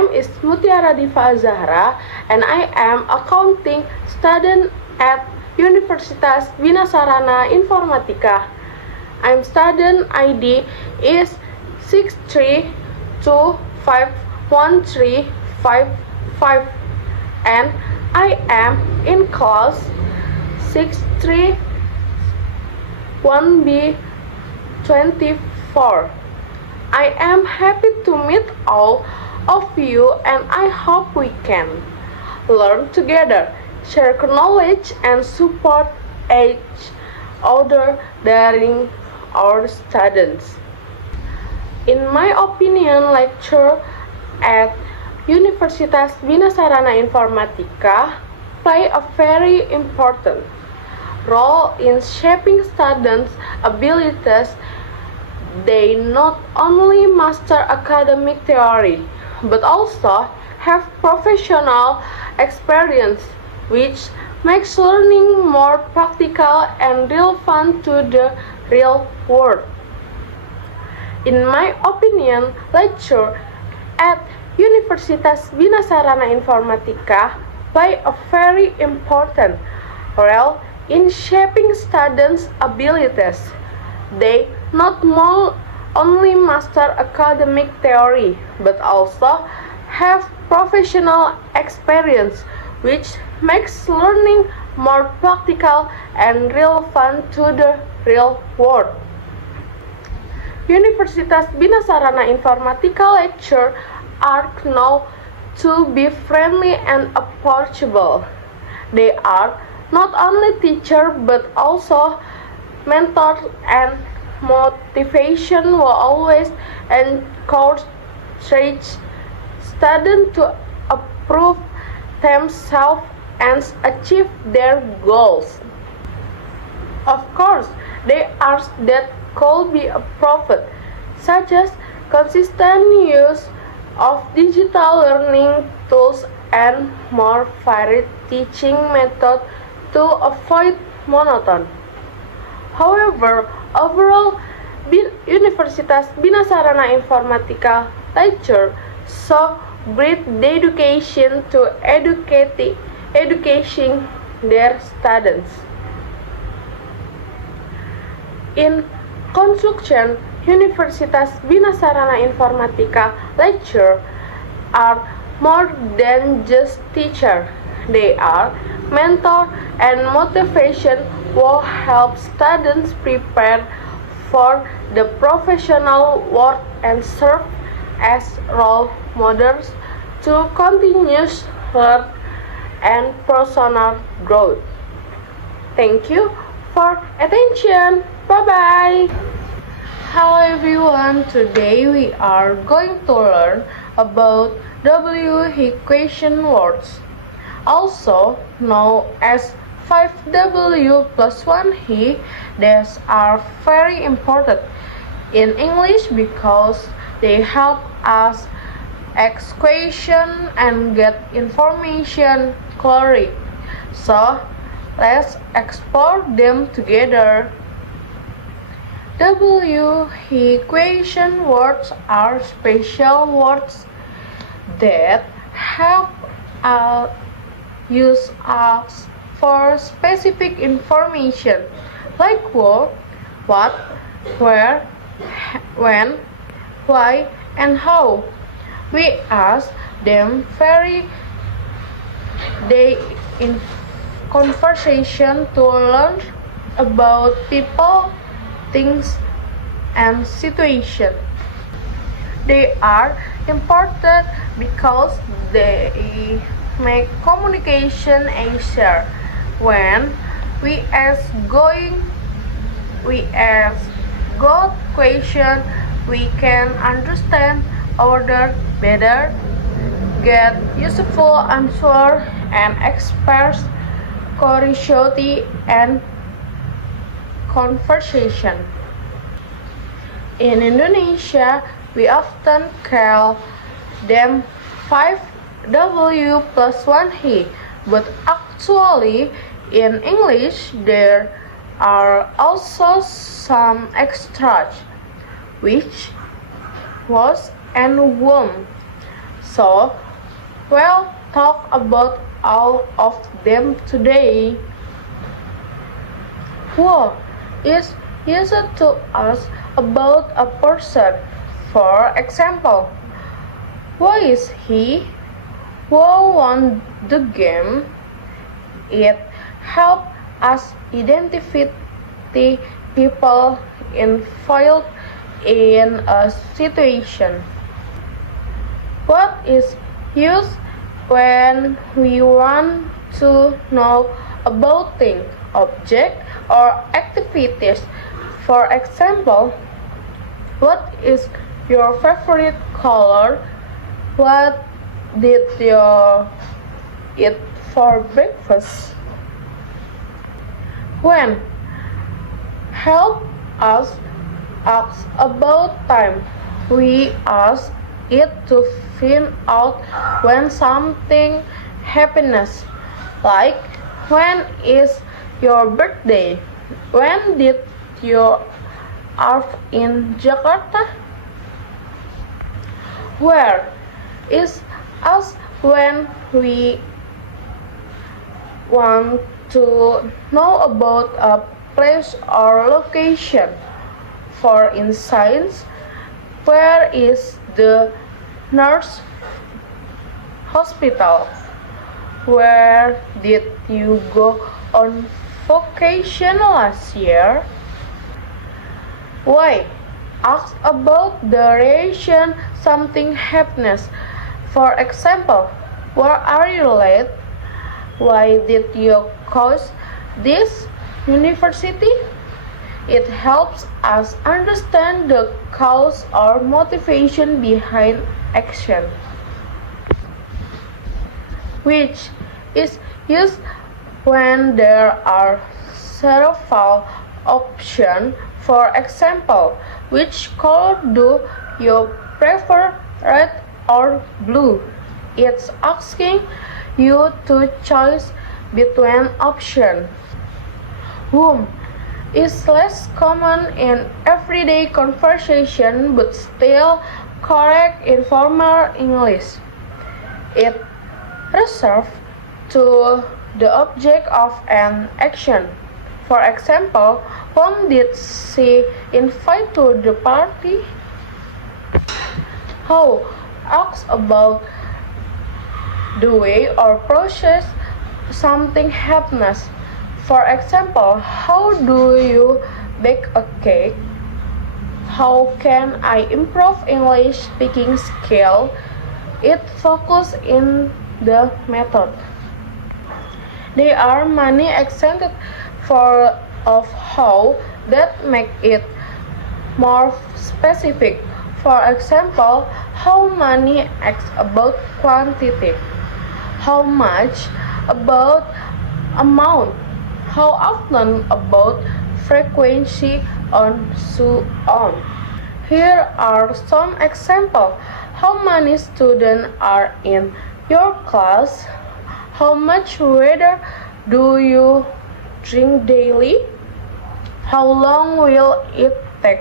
name is Mutiara Diva Zahra and I am accounting student at Universitas Bina Sarana Informatika. I'm student ID is 632513555 and I am in class 631B24. I am happy to meet all of you and I hope we can learn together, share knowledge and support each other during our studies. In my opinion, lecture at Universitas Bina Sarana Informatika play a very important role in shaping students' abilities. They not only master academic theory, but also have professional experience, which makes learning more practical and relevant to the real world. In my opinion, lecture at Universitas Bina Sarana Informatika play a very important role in shaping students' abilities. They not only master academic theory, but also have professional experience, which makes learning more practical and relevant to the real world. Universitas Bina Sarana Informatika lecture are known to be friendly and approachable. They are not only teacher but also mentor and motivation will always encourage students to improve themselves and achieve their goals. Of course, there are that could be improved, such as consistent use of digital learning tools and more varied teaching methods to avoid monotony. However, overall, Universitas Bina Sarana Informatika lecture show great dedication to educating their students. In conclusion, Universitas Bina Sarana Informatika lecture are more than just teacher. They are mentor and motivation will help students prepare for the professional world and serve as role models to continuous learn and personal growth. Thank you for attention. Bye-bye. Hello everyone, today we are going to learn about W equation words, also known as 5W plus 1E. These are very important in English because they help us ask questions and get information clearly. So let's explore them together. W equation words are special words that help use us for specific information like what, where, when, why, and how. We ask them very day in conversation to learn about people, things, and situations. They are important because they make communication easier. When we ask good question, we can understand other better, get useful answer, and express curiosity and conversation. In Indonesia, we often call them 5W plus 1E, but actually in English there are also some extras, which was and whom. So, we'll talk about all of them today. Who is used to ask about a person. For example, who is he? Who won the game? It helps us identify the people involved in a situation. What is used when we want to know about things, objects, or activities? For example, what is your favorite color? What did you eat for breakfast? When help us ask about time. We ask it to find out when something happens. Like, when is your birthday? When did you arrive in Jakarta? Where is us when we want to know about a place or location? For instance, where is the nurse hospital? Where did you go on vacation last year? Why? Ask about the reason something happens. For example, why are you late? Why did you choose this university? It helps us understand the cause or motivation behind action, which is used when there are several options. For example, which color do you prefer, red or blue? It's asking you to choose between options. Whom is less common in everyday conversation but still correct in formal English. It refers to the object of an action. For example, whom did she invite to the party? How asks about the way or process something happens. For example, how do you bake a cake? How can I improve English speaking skill? It focuses in the method. There are many examples of how that make it more specific. For example, how many asks about quantity, how much about amount, how often about frequency, and so on. Here are some examples. How many students are in your class? How much water do you drink daily? How long will it take?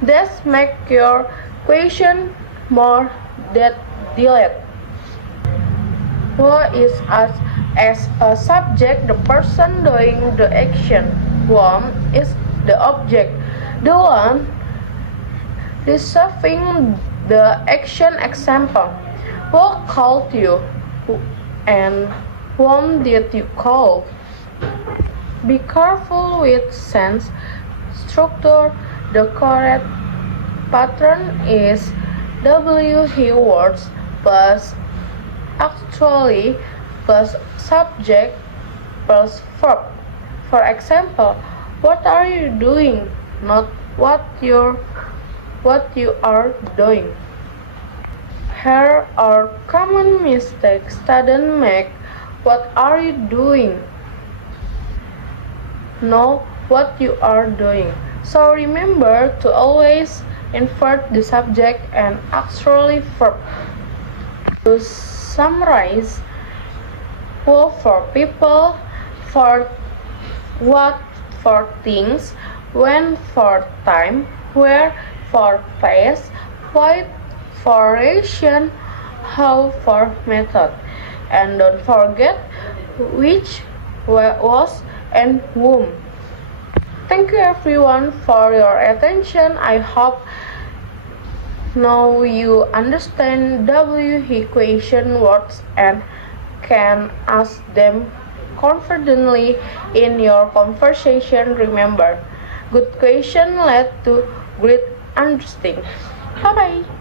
This make your question more detailed. Who is as a subject, the person doing the action. Whom is the object, the one receiving the action. Example, who called you and whom did you call? Be careful with sentence structure. The correct pattern is WH words plus actually plus subject plus verb. For example, what are you doing? Not what you are doing. Here are common mistakes students make. What are you doing? Know what you are doing. So remember to always invert the subject and auxiliary verb. To summarize, who for people, for what for things, when for time, where for place, why for ration, how for method. And don't forget which was and whom. Thank you everyone for your attention. I hope now you understand W equation words and can ask them confidently in your conversation. Remember, good question led to great understanding. Bye bye.